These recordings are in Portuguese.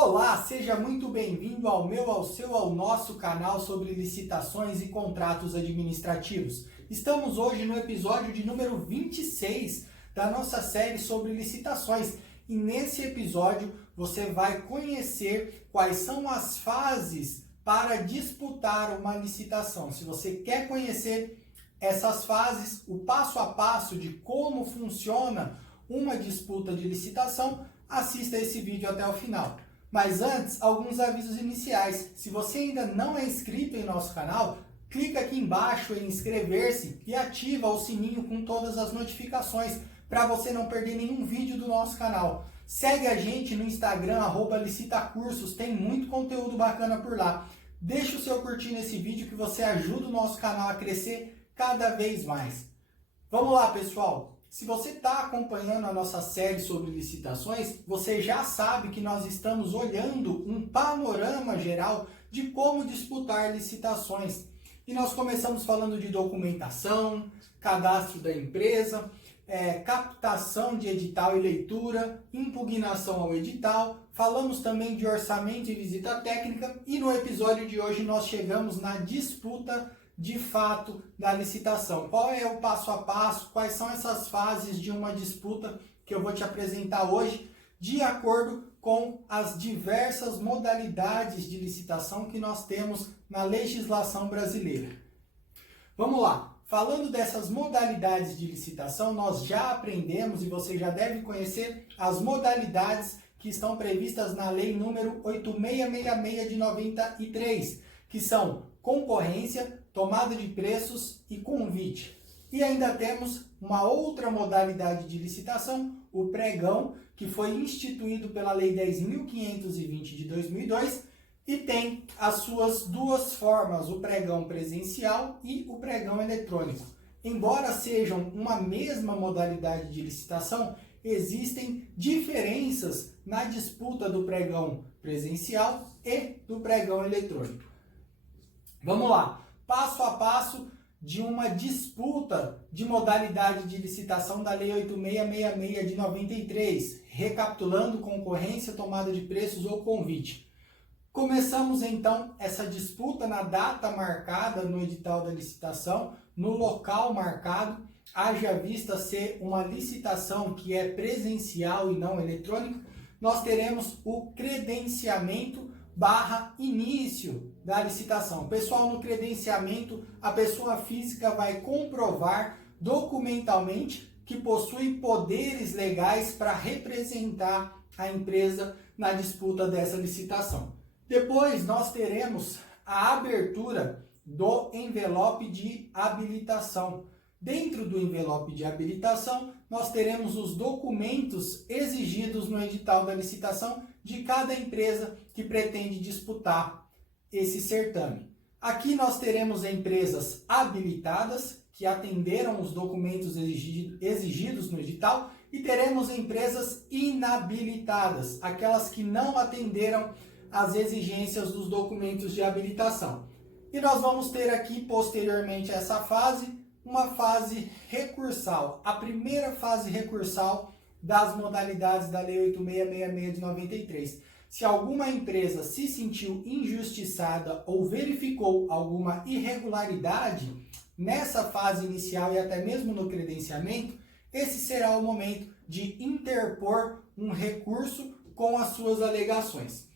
Olá, seja muito bem-vindo ao nosso canal sobre licitações e contratos administrativos. Estamos hoje no episódio de número 26 da nossa série sobre licitações. E nesse episódio você vai conhecer quais são as fases para disputar uma licitação. Se você quer conhecer essas fases, o passo a passo de como funciona uma disputa de licitação, assista esse vídeo até o final. Mas antes, alguns avisos iniciais. Se você ainda não é inscrito em nosso canal, clica aqui embaixo em inscrever-se e ativa o sininho com todas as notificações para você não perder nenhum vídeo do nosso canal. Segue a gente no Instagram, @licitacursos, tem muito conteúdo bacana por lá. Deixa o seu curtir nesse vídeo que você ajuda o nosso canal a crescer cada vez mais. Vamos lá, pessoal! Se você está acompanhando a nossa série sobre licitações, você já sabe que nós estamos olhando um panorama geral de como disputar licitações. E nós começamos falando de documentação, cadastro da empresa, captação de edital e leitura, impugnação ao edital, falamos também de orçamento e visita técnica e no episódio de hoje nós chegamos na disputa de fato da licitação. Qual é o passo a passo, quais são essas fases de uma disputa que eu vou te apresentar hoje, de acordo com as diversas modalidades de licitação que nós temos na legislação brasileira. Vamos lá, falando dessas modalidades de licitação, nós já aprendemos e você já deve conhecer as modalidades que estão previstas na Lei número 8666 de 93, que são concorrência, tomada de preços e convite. E ainda temos uma outra modalidade de licitação, o pregão, que foi instituído pela Lei 10.520 de 2002 e tem as suas duas formas, o pregão presencial e o pregão eletrônico. Embora sejam uma mesma modalidade de licitação, existem diferenças na disputa do pregão presencial e do pregão eletrônico. Vamos lá, passo a passo de uma disputa de modalidade de licitação da Lei 8666 de 93, recapitulando concorrência, tomada de preços ou convite. Começamos então essa disputa na data marcada no edital da licitação, no local marcado, haja vista ser uma licitação que é presencial e não eletrônica, nós teremos o credenciamento / início da licitação. Pessoal, no credenciamento, a pessoa física vai comprovar documentalmente que possui poderes legais para representar a empresa na disputa dessa licitação. Depois, nós teremos a abertura do envelope de habilitação. Dentro do envelope de habilitação, nós teremos os documentos exigidos no edital da licitação de cada empresa que pretende disputar esse certame. Aqui nós teremos empresas habilitadas, que atenderam os documentos exigidos no edital, e teremos empresas inabilitadas, aquelas que não atenderam às exigências dos documentos de habilitação. E nós vamos ter aqui, posteriormente a essa fase, uma fase recursal, a primeira fase recursal das modalidades da Lei 8666 de 93. Se alguma empresa se sentiu injustiçada ou verificou alguma irregularidade nessa fase inicial e até mesmo no credenciamento, esse será o momento de interpor um recurso com as suas alegações.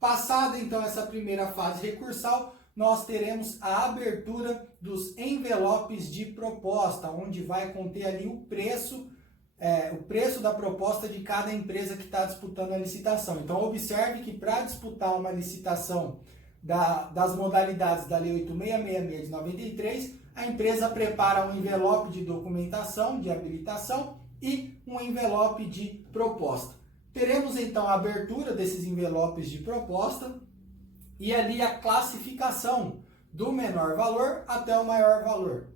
Passada então essa primeira fase recursal, nós teremos a abertura dos envelopes de proposta, onde vai conter ali o preço da proposta de cada empresa que está disputando a licitação. Então, observe que para disputar uma licitação das modalidades da Lei 8666 de 93, a empresa prepara um envelope de documentação, de habilitação e um envelope de proposta. Teremos, então, a abertura desses envelopes de proposta e ali a classificação do menor valor até o maior valor.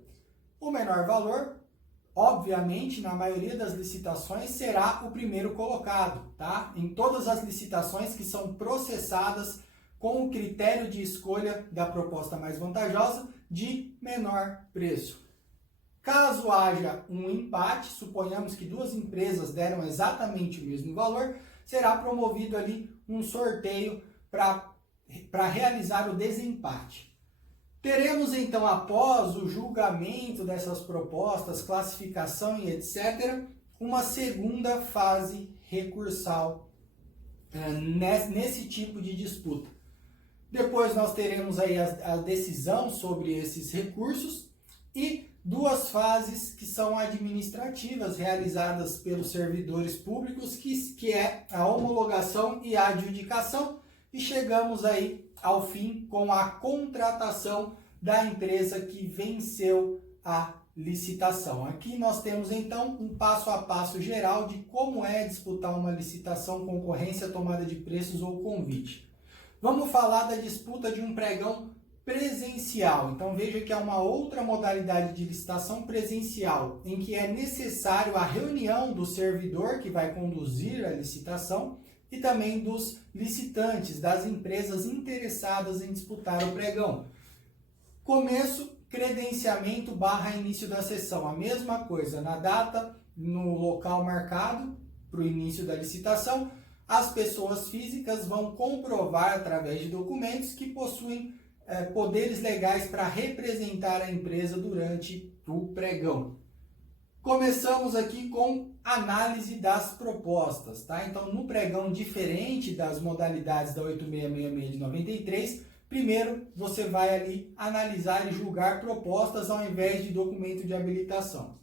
O menor valor, obviamente, na maioria das licitações, será o primeiro colocado, tá? Em todas as licitações que são processadas com o critério de escolha da proposta mais vantajosa de menor preço. Caso haja um empate, suponhamos que duas empresas deram exatamente o mesmo valor, será promovido ali um sorteio para realizar o desempate. Teremos então, após o julgamento dessas propostas, classificação e etc., uma segunda fase recursal nesse tipo de disputa. Depois nós teremos aí a decisão sobre esses recursos e duas fases que são administrativas realizadas pelos servidores públicos, que é a homologação e a adjudicação, e chegamos aí ao fim com a contratação da empresa que venceu a licitação. Aqui nós temos então um passo a passo geral de como é disputar uma licitação, concorrência, tomada de preços ou convite. Vamos falar da disputa de um pregão presencial. Então veja que é uma outra modalidade de licitação presencial, em que é necessário a reunião do servidor que vai conduzir a licitação e também dos licitantes, das empresas interessadas em disputar o pregão. Começo, credenciamento / início da sessão. A mesma coisa, na data, no local marcado para o início da licitação, as pessoas físicas vão comprovar através de documentos que possuem poderes legais para representar a empresa durante o pregão. Começamos aqui com análise das propostas, tá? Então, no pregão, diferente das modalidades da 8666 de 93, primeiro você vai ali analisar e julgar propostas ao invés de documento de habilitação.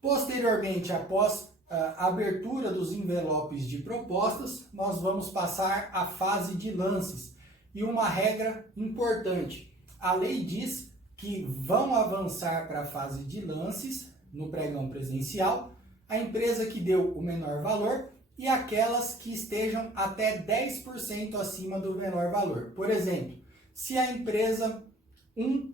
Posteriormente, após a abertura dos envelopes de propostas, nós vamos passar à fase de lances. E uma regra importante, a lei diz que vão avançar para a fase de lances no pregão presencial a empresa que deu o menor valor e aquelas que estejam até 10% acima do menor valor. Por exemplo, se a empresa 1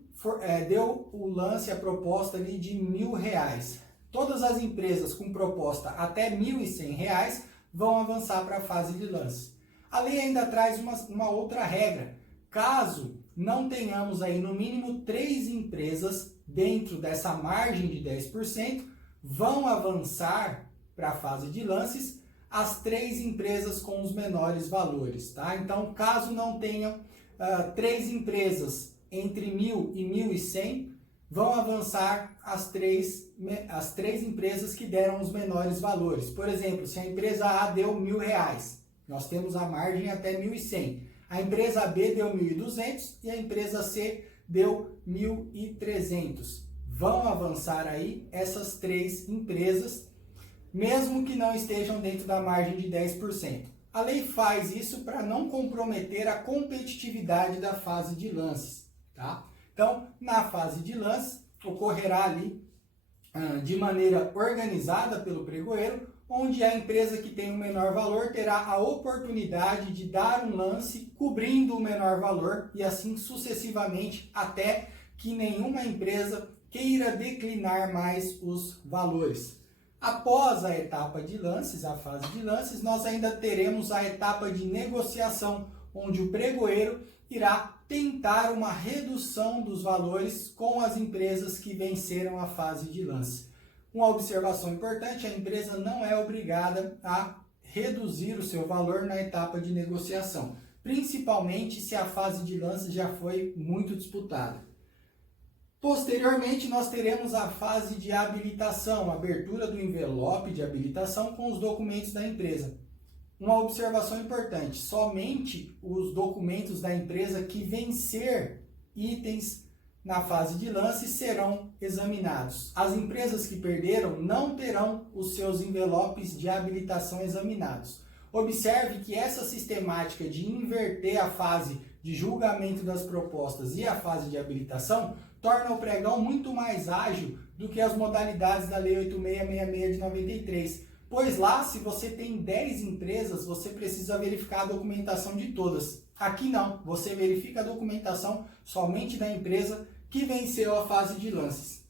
deu o lance, a proposta ali de R$1.000, todas as empresas com proposta até R$1.100 vão avançar para a fase de lance. A lei ainda traz uma outra regra. Caso não tenhamos aí no mínimo 3 empresas dentro dessa margem de 10%, vão avançar para a fase de lances as 3 empresas com os menores valores, tá? Então, caso não tenham 3 empresas entre 1.000 e 1.100, vão avançar as três empresas que deram os menores valores. Por exemplo, se a empresa A deu R$1.000, nós temos a margem até 1.100. A empresa B deu 1.200 e a empresa C deu 1.300. Vão avançar aí essas 3 empresas, mesmo que não estejam dentro da margem de 10%. A lei faz isso para não comprometer a competitividade da fase de lances, tá? Então, na fase de lances, ocorrerá ali de maneira organizada pelo pregoeiro, onde a empresa que tem o menor valor terá a oportunidade de dar um lance cobrindo o menor valor e assim sucessivamente até que nenhuma empresa queira declinar mais os valores. Após a etapa de lances, a fase de lances, nós ainda teremos a etapa de negociação, onde o pregoeiro irá tentar uma redução dos valores com as empresas que venceram a fase de lance. Uma observação importante, a empresa não é obrigada a reduzir o seu valor na etapa de negociação, principalmente se a fase de lance já foi muito disputada. Posteriormente, nós teremos a fase de habilitação, abertura do envelope de habilitação com os documentos da empresa. Uma observação importante, somente os documentos da empresa que vencer itens na fase de lance serão examinados. As empresas que perderam não terão os seus envelopes de habilitação examinados. Observe que essa sistemática de inverter a fase de julgamento das propostas e a fase de habilitação torna o pregão muito mais ágil do que as modalidades da Lei 8666 de 93. Pois lá, se você tem 10 empresas, você precisa verificar a documentação de todas. Aqui não, você verifica a documentação somente da empresa que venceu a fase de lances.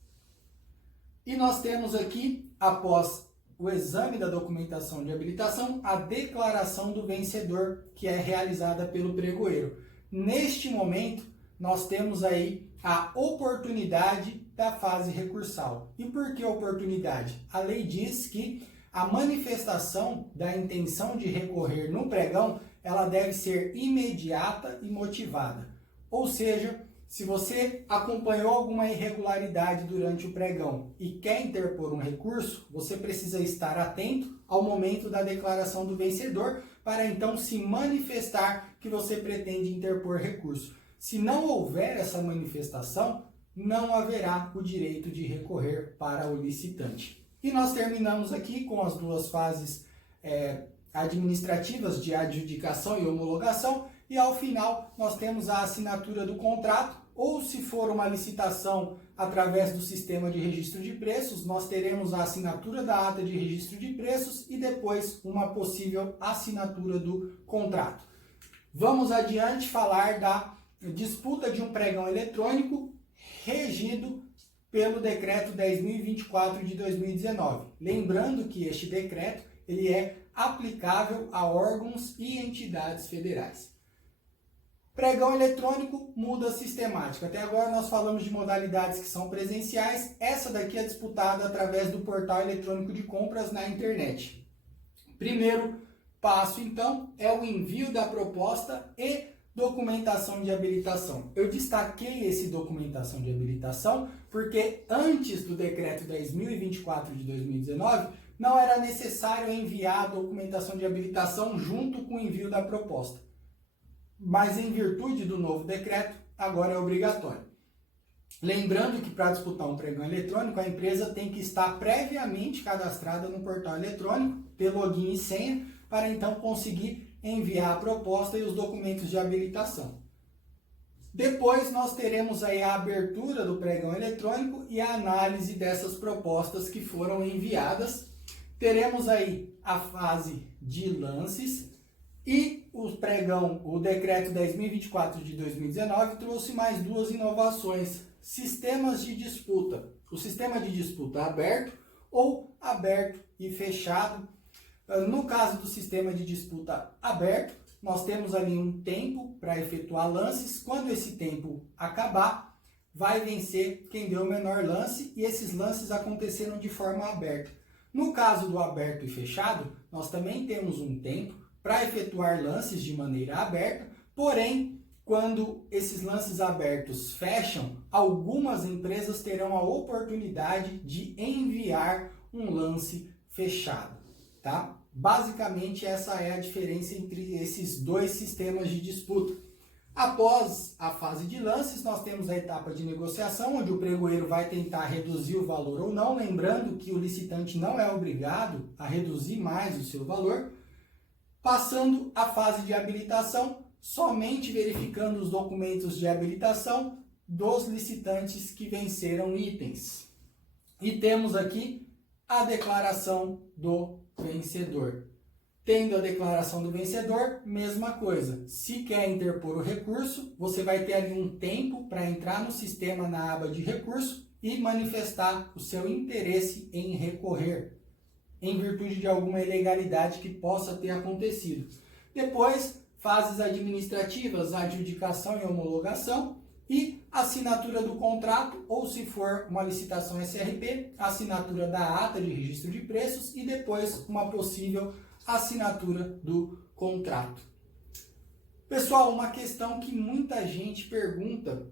E nós temos aqui, após o exame da documentação de habilitação, a declaração do vencedor, que é realizada pelo pregoeiro. Neste momento, nós temos aí a oportunidade da fase recursal. E por que oportunidade? A lei diz que A manifestação da intenção de recorrer no pregão, ela deve ser imediata e motivada. Ou seja, se você acompanhou alguma irregularidade durante o pregão e quer interpor um recurso, você precisa estar atento ao momento da declaração do vencedor para então se manifestar que você pretende interpor recurso. Se não houver essa manifestação, não haverá o direito de recorrer para o licitante. E nós terminamos aqui com as duas fases administrativas de adjudicação e homologação, e ao final nós temos a assinatura do contrato, ou se for uma licitação através do sistema de registro de preços, nós teremos a assinatura da ata de registro de preços e depois uma possível assinatura do contrato. Vamos adiante falar da disputa de um pregão eletrônico regido pelo decreto 10.024 de 2019. Lembrando que este decreto ele é aplicável a órgãos e entidades federais. Pregão eletrônico muda a sistemática. Até agora nós falamos de modalidades que são presenciais. Essa daqui é disputada através do portal eletrônico de compras na internet. Primeiro passo, então, é o envio da proposta e documentação de habilitação. Eu destaquei esse documentação de habilitação porque antes do decreto 10.024 de 2019, não era necessário enviar a documentação de habilitação junto com o envio da proposta. Mas em virtude do novo decreto, agora é obrigatório. Lembrando que para disputar um pregão eletrônico, a empresa tem que estar previamente cadastrada no portal eletrônico, ter login e senha, para então conseguir enviar a proposta e os documentos de habilitação. Depois nós teremos aí a abertura do pregão eletrônico e a análise dessas propostas que foram enviadas. Teremos aí a fase de lances e o pregão, o decreto 10.024 de 2019 trouxe mais duas inovações. Sistemas de disputa. O sistema de disputa aberto ou aberto e fechado. No caso do sistema de disputa aberto, nós temos ali um tempo para efetuar lances. Quando esse tempo acabar, vai vencer quem deu o menor lance e esses lances aconteceram de forma aberta. No caso do aberto e fechado, nós também temos um tempo para efetuar lances de maneira aberta, porém, quando esses lances abertos fecham, algumas empresas terão a oportunidade de enviar um lance fechado, tá? Basicamente, essa é a diferença entre esses dois sistemas de disputa. Após a fase de lances, nós temos a etapa de negociação, onde o pregoeiro vai tentar reduzir o valor ou não, lembrando que o licitante não é obrigado a reduzir mais o seu valor. Passando a fase de habilitação, somente verificando os documentos de habilitação dos licitantes que venceram itens. E temos aqui a declaração do vencedor. Tendo a declaração do vencedor, mesma coisa. Se quer interpor o recurso, você vai ter ali um tempo para entrar no sistema na aba de recurso e manifestar o seu interesse em recorrer, em virtude de alguma ilegalidade que possa ter acontecido. Depois, fases administrativas, adjudicação e homologação e assinatura do contrato, ou se for uma licitação SRP, assinatura da ata de registro de preços e depois uma possível assinatura do contrato. Pessoal, uma questão que muita gente pergunta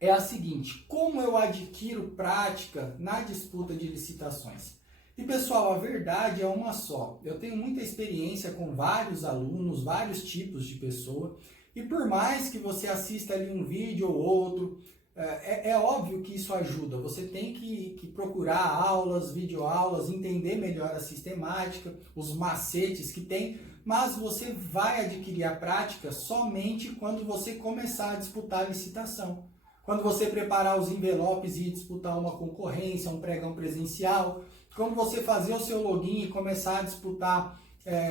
é a seguinte: como eu adquiro prática na disputa de licitações? E pessoal, a verdade é uma só. Eu tenho muita experiência com vários alunos, vários tipos de pessoa, e por mais que você assista ali um vídeo ou outro, é óbvio que isso ajuda. Você tem que procurar aulas, videoaulas, entender melhor a sistemática, os macetes que tem, mas você vai adquirir a prática somente quando você começar a disputar a licitação. Quando você preparar os envelopes e disputar uma concorrência, um pregão presencial, quando você fazer o seu login e começar a disputar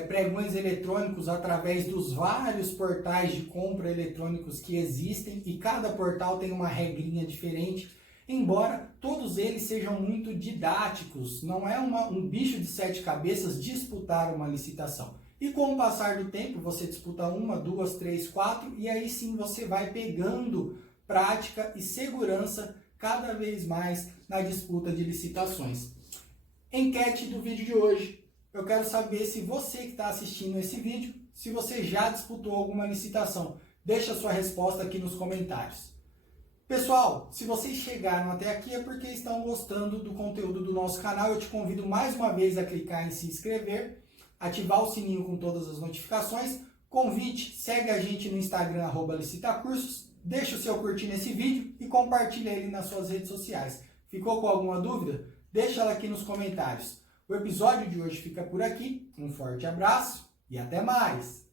pregões eletrônicos através dos vários portais de compra eletrônicos que existem, e cada portal tem uma regrinha diferente, embora todos eles sejam muito didáticos, não é um bicho de 7 cabeças disputar uma licitação. E com o passar do tempo, você disputa 1, 2, 3, 4, e aí sim você vai pegando prática e segurança cada vez mais na disputa de licitações. Enquete do vídeo de hoje. Eu quero saber se você que está assistindo esse vídeo, se você já disputou alguma licitação. Deixa a sua resposta aqui nos comentários. Pessoal, se vocês chegaram até aqui é porque estão gostando do conteúdo do nosso canal. Eu te convido mais uma vez a clicar em se inscrever, ativar o sininho com todas as notificações. Convite, segue a gente no Instagram, @licitacursos, deixa o seu curtir nesse vídeo e compartilha ele nas suas redes sociais. Ficou com alguma dúvida? Deixa ela aqui nos comentários. O episódio de hoje fica por aqui. Um forte abraço e até mais!